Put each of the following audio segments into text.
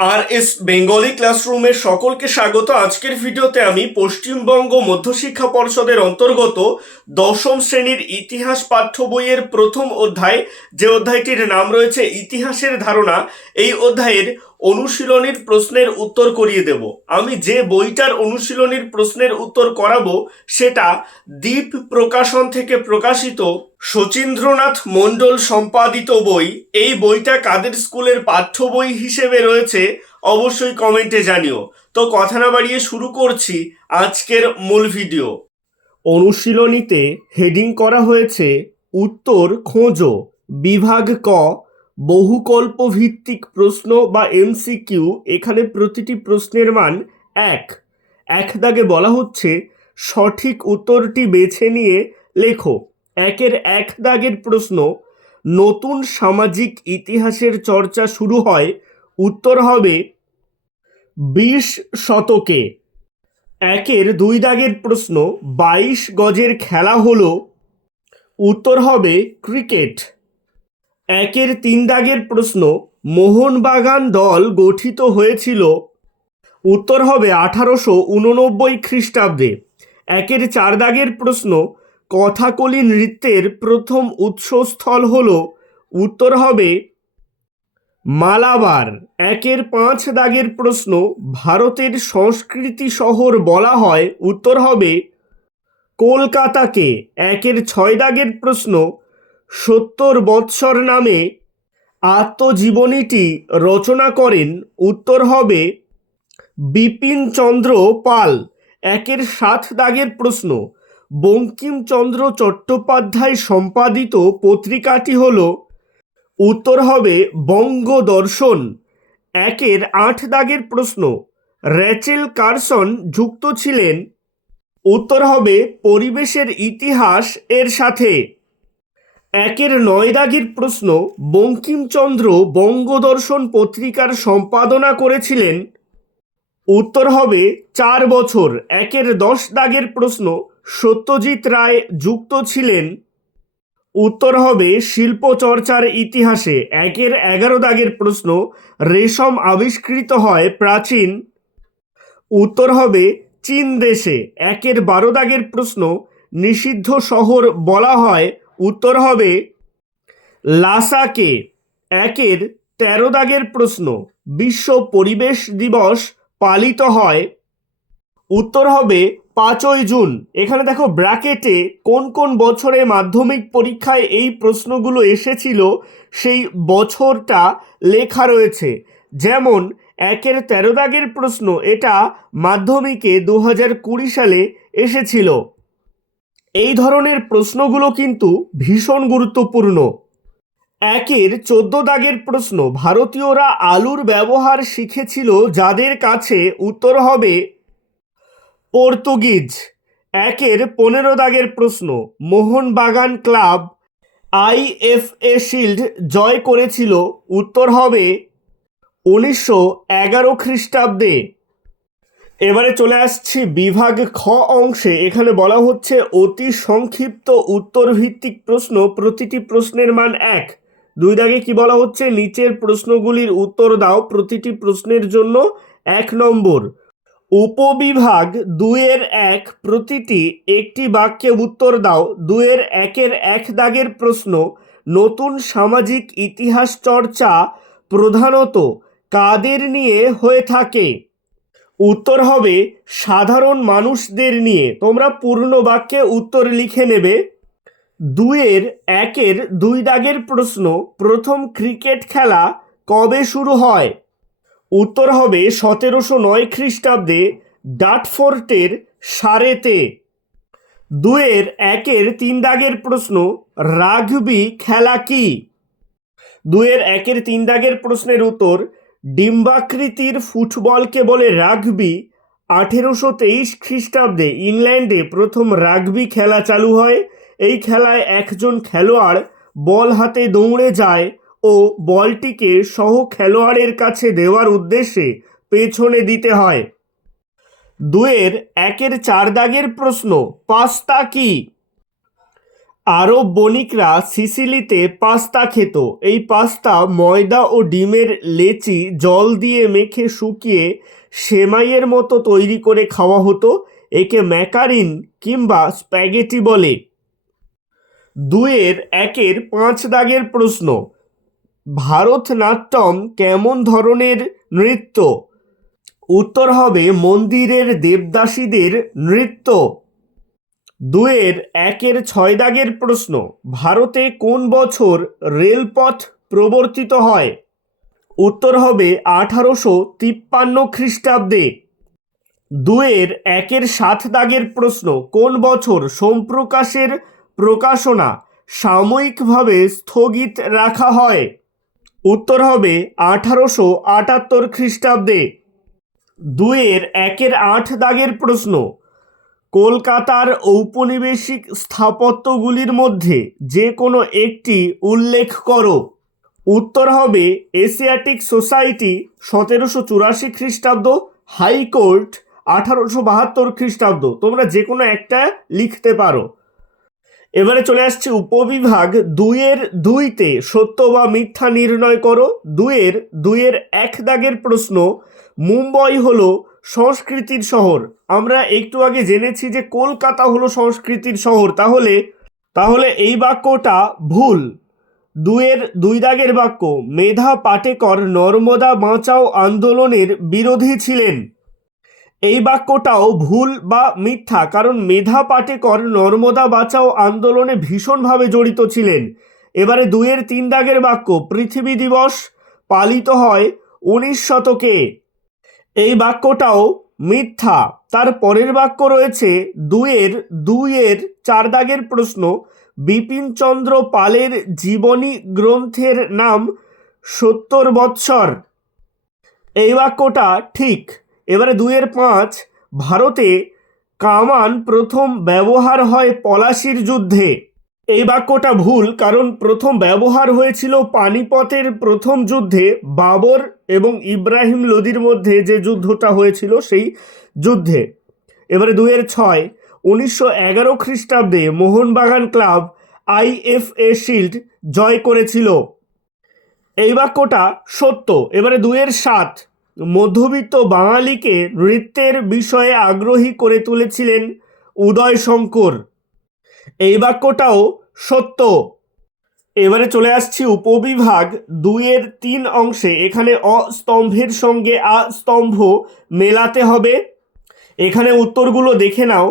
আর S Bengali ক্লাসরুমের সকলকে স্বাগত। আজকের ভিডিওতে আমি পশ্চিমবঙ্গ মধ্যশিক্ষা পর্ষদের অন্তর্গত দশম শ্রেণীর ইতিহাস পাঠ্য বইয়ের প্রথম অধ্যায়, যে অধ্যায়টির নাম রয়েছে ইতিহাসের ধারণা, এই অধ্যায়ের অনুশীলনীর প্রশ্নের উত্তর করিয়ে দেব। আমি যে বইটার অনুশীলনীর প্রশ্নের উত্তর করাবো সেটা দীপ প্রকাশন থেকে প্রকাশিত শচীন্দ্রনাথ মণ্ডল সম্পাদিত বই। এই বইটা কাদের স্কুলের পাঠ্য বই হিসেবে রয়েছে অবশ্যই কমেন্টে জানিও। তো কথা না বাড়িয়ে শুরু করছি আজকের মূল ভিডিও। অনুশীলনীতে হেডিং করা হয়েছে উত্তর খোঁজো, বিভাগ ক, বহুকল্প ভিত্তিক প্রশ্ন বা এমসিকিউ। এখানে প্রতিটি প্রশ্নের মান এক দাগে বলা হচ্ছে সঠিক উত্তরটি বেছে নিয়ে লেখো। এক দাগের প্রশ্ন, নতুন সামাজিক ইতিহাসের চর্চা শুরু হয়, উত্তর হবে 20 শতকে। দুই দাগের প্রশ্ন, 22 গজের খেলা হলো, উত্তর হবে ক্রিকেট। তিন দাগের প্রশ্ন, মোহনবাগান দল গঠিত হয়েছিল, উত্তর হবে 1889 খ্রিস্টাব্দে। চার দাগের প্রশ্ন, কথাকলি নৃত্যের প্রথম উৎসস্থল হল, উত্তর হবে মালাবার। পাঁচ দাগের প্রশ্ন, ভারতের সংস্কৃতি শহর বলা হয়, উত্তর হবে কলকাতাকে। ছয় দাগের প্রশ্ন, 70 বৎসর নামে আত্মজীবনীটি রচনা করেন, উত্তর হবে বিপিনচন্দ্র পাল। সাত দাগের প্রশ্ন, বঙ্কিমচন্দ্র চট্টোপাধ্যায় সম্পাদিত পত্রিকাটি হল, উত্তর হবে বঙ্গদর্শন। আট দাগের প্রশ্ন, র্যাচেল কারসন যুক্ত ছিলেন, উত্তর হবে পরিবেশের ইতিহাস এর সাথে। নয় দাগের প্রশ্ন, বঙ্কিমচন্দ্র বঙ্গদর্শন পত্রিকার সম্পাদনা করেছিলেন, উত্তর হবে 4 বছর। 10 দাগের প্রশ্ন, সত্যজিৎ রায় যুক্ত ছিলেন, উত্তর হবে শিল্প চর্চার ইতিহাসে। 11 দাগের প্রশ্ন, রেশম আবিষ্কৃত হয় প্রাচীন, উত্তর হবে চীন দেশে। 12 দাগের প্রশ্ন, নিষিদ্ধ শহর বলা হয়, উত্তর হবে লাসাকে। 13 দাগের প্রশ্ন, বিশ্ব পরিবেশ দিবস পালিত হয়, উত্তর হবে 5ই জুন। এখানে দেখো ব্র্যাকেটে কোন কোন বছরে মাধ্যমিক পরীক্ষায় এই প্রশ্নগুলো এসেছিল সেই বছরটা লেখা রয়েছে। যেমন 13 দাগের প্রশ্ন, এটা মাধ্যমিকে 2020 সালে এসেছিল। এই ধরনের প্রশ্নগুলো কিন্তু ভীষণ গুরুত্বপূর্ণ। 14 দাগের প্রশ্ন, ভারতীয়রা আলুর ব্যবহার শিখেছিল যাদের কাছে, উত্তর হবে পর্তুগিজ। 15 দাগের প্রশ্ন, মোহনবাগান ক্লাব আইএফএ শিল্ড জয় করেছিল, উত্তর হবে 1911 খ্রিস্টাব্দে। এবারে চলে আসছি বিভাগ খ অংশে। এখানে বলা হচ্ছে অতি সংক্ষিপ্ত উত্তর ভিত্তিক প্রশ্ন, প্রতিটি প্রশ্নের মান 1। দুই দাগে কি বলা হচ্ছে, নিচের প্রশ্নগুলির উত্তর দাও, প্রতিটি প্রশ্নের জন্য 1 নম্বর। উপবিভাগ 2-1, প্রতিটি একটি বাক্যে উত্তর দাও। 2-1 দাগের প্রশ্ন, নতুন সামাজিক ইতিহাস চর্চা প্রধানত কাদের নিয়ে হয়ে থাকে, উত্তর হবে সাধারণ মানুষদের নিয়ে। তোমরা পূর্ণ বাক্যে উত্তর লিখে নেবে। 2-2 দাগের প্রশ্ন, প্রথম ক্রিকেট খেলা কবে শুরু হয়, উত্তর হবে 1709 খ্রিস্টাব্দে ডাটফোর্টের সারেতে। 2-1 দাগের প্রশ্ন, রাগবি খেলা কি, 2-1 দাগের প্রশ্নের উত্তর, ডিম্বাকৃতির ফুটবলকে বলে রাগবি। 1823 খ্রিস্টাব্দে ইংল্যান্ডে প্রথম রাগবি খেলা চালু হয়। এই খেলায় একজন খেলোয়াড় বল হাতে দৌড়ে যায় ও বলটিকে সহ খেলোয়াড়ের কাছে দেওয়ার উদ্দেশ্যে পেছনে দিতে হয়। 2-1 দাগের প্রশ্ন, পাস্তা কি, আরব বণিকরা সিসিলিতে পাস্তা খেত। এই পাস্তা ময়দা ও ডিমের লেচি জল দিয়ে মেখে শুকিয়ে সেমাইয়ের মতো তৈরি করে খাওয়া হতো। একে ম্যাকারিন কিংবা স্প্যাগেটি বলে। 2-1 5 দাগের প্রশ্ন, ভারতনাট্যম কেমন ধরনের নৃত্য? উত্তর হবে মন্দিরের দেবদাসীদের নৃত্য। 2-1 6 দাগের প্রশ্ন, ভারতে কোন বছর রেলপথ প্রবর্তিত হয়? উত্তর হবে 1853 খ্রিস্টাব্দে। 2-1 7 দাগের প্রশ্ন, কোন বছর সোমপ্রকাশের প্রকাশনা সাময়িকভাবে স্থগিত রাখা হয়? উত্তর হবে 1878 খ্রিস্টাব্দে। 2-1 8 দাগের প্রশ্ন, কলকাতার ঔপনিবেশিক স্থাপত্যগুলির মধ্যে যে কোনো একটি উল্লেখ করো। উত্তর হবে এশিয়াটিক সোসাইটি 1784 খ্রিস্টাব্দ, হাইকোর্ট 1872 খ্রিস্টাব্দ। তোমরা যে কোনো একটা লিখতে পারো। এবারে চলে আসছে উপবিভাগ 2-2-তে সত্য বা মিথ্যা নির্ণয় করো। 2-1 দাগের প্রশ্ন, মুম্বাই হলো সংস্কৃতির শহর। আমরা একটু আগে জেনেছি যে কলকাতা হলো সংস্কৃতির শহর, তাহলে এই বাক্যটা ভুল। 2 দাগের বাক্য, মেধা পাটেকর নর্মদা বাঁচাও আন্দোলনের বিরোধী ছিলেন। এই বাক্যটাও ভুল বা মিথ্যা, কারণ মেধা পাটেকর নর্মদা বাঁচাও আন্দোলনে ভীষণভাবে জড়িত ছিলেন। এবারে 2-3 দাগের বাক্য, পৃথিবী দিবস পালিত হয় 19 শতকে। এই বাক্যটাও মিথ্যা। তার পরের বাক্য রয়েছে 2-4 দাগের প্রশ্ন, বিপিনচন্দ্র পালের জীবনী গ্রন্থের নাম 70 বৎসর। এই বাক্যটা ঠিক। এবারে 2-5, ভারতে কামান প্রথম ব্যবহার হয় পলাশির যুদ্ধে। এই বাক্যটা ভুল, কারণ প্রথম ব্যবহার হয়েছিল পানিপথের প্রথম যুদ্ধে, বাবর এবং ইব্রাহিম লোদির মধ্যে যে যুদ্ধটা হয়েছিল সেই যুদ্ধে। এবারে 2-6, 1911 খ্রিস্টাব্দে মোহনবাগান ক্লাব IFA শিল্ড জয় করেছিল। এই বাক্যটা সত্য। এবারে 2-7, মধ্যবিত্ত বাঙালিকে নৃত্যের বিষয়ে আগ্রহী করে তুলেছিলেন উদয় শঙ্কর। এই বাক্যটাও সত্য। এবারে চলে আসছি উপবিভাগ 2-3 অংশে। এখানে অস্তম্ভের সঙ্গে আ স্তম্ভ মেলাতে হবে। এখানে উত্তরগুলো দেখে নাও।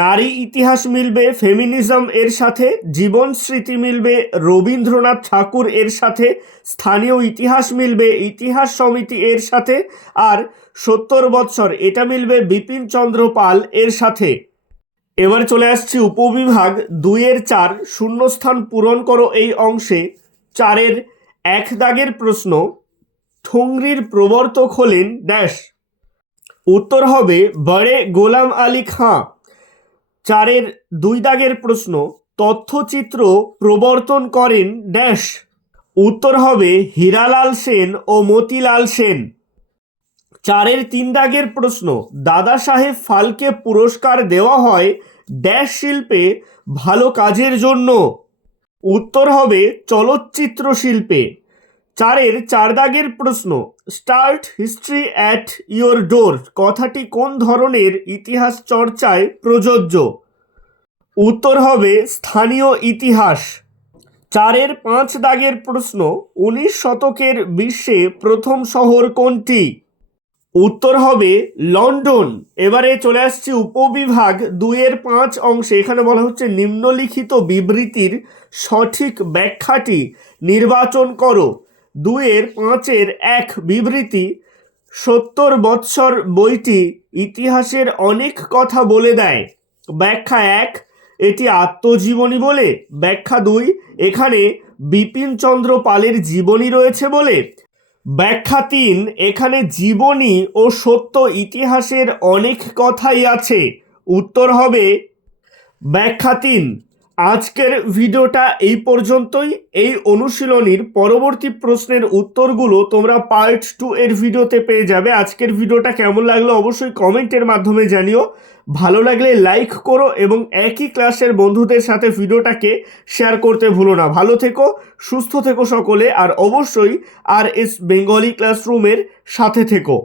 নারী ইতিহাস মিলবে ফেমিনিজম এর সাথে, জীবন স্মৃতি মিলবে রবীন্দ্রনাথ ঠাকুর এর সাথে, স্থানীয় ইতিহাস মিলবে ইতিহাস সমিতি এর সাথে, আর 70 বৎসর এটা মিলবে বিপিনচন্দ্র পাল এর সাথে। এবার চলে আসছি উপবিভাগ 2-4, শূন্যস্থান পূরণ করো এই অংশে। 4-1 দাগের প্রশ্ন, ঠুংরির প্রবর্তক হলেন ড্যাশ। উত্তর হবে বড়ে গোলাম আলী খাঁ। 4-2 দাগের প্রশ্ন, তথ্যচিত্র প্রবর্তন করেন ড্যাশ। উত্তর হবে হীরালাল সেন ও মতিলাল সেন। 4-3 দাগের প্রশ্ন, দাদা সাহেব ফালকে পুরস্কার দেওয়া হয় ড্যাশ শিল্পে ভালো কাজের জন্য। উত্তর হবে চলচ্চিত্র শিল্পে। 4-4 দাগের প্রশ্ন, স্টার্ট হিস্ট্রি অ্যাট ইয়োর ডোর কথাটি কোন ধরনের ইতিহাস চর্চায় প্রযোজ্য? উত্তর হবে স্থানীয় ইতিহাস। 4-5 দাগের প্রশ্ন, 19 শতকের বিশ্বে প্রথম শহর কোনটি? উত্তর হবে লন্ডন। এবারে চলে আসছি উপবিভাগ 2-5 অংশে। এখানে বলা হচ্ছে নিম্নলিখিত বিবৃতির সঠিক ব্যাখ্যাটি নির্বাচন করো। 2-5-1 বিবৃতি, 70 বৎসর বইটি ইতিহাসের অনেক কথা বলে দেয়। ব্যাখ্যা 1, এটি আত্মজীবনী বলে। ব্যাখ্যা 2, এখানে বিপিনচন্দ্র পালের জীবনী রয়েছে বলে। ব্যাখ্যা 3, এখানে জীবনী ও সত্য ইতিহাসের অনেক কথাই আছে। উত্তর হবে ব্যাখ্যা 3। আজকের ভিডিওটা এই পর্যন্তই। এই অনুশীলনীর পরবর্তী প্রশ্নের উত্তরগুলো তোমরা পার্ট 2 এর ভিডিওতে পেয়ে যাবে। আজকের ভিডিওটা কেমন লাগলো অবশ্যই কমেন্টের মাধ্যমে জানিও। ভালো লাগলে লাইক করো এবং একই ক্লাসের বন্ধুদের সাথে ভিডিওটাকে শেয়ার করতে ভুলো না। ভালো থেকো, সুস্থ থেকো সকলে, আর অবশ্যই আর এস বেঙ্গলি ক্লাসরুমের সাথে থেকো।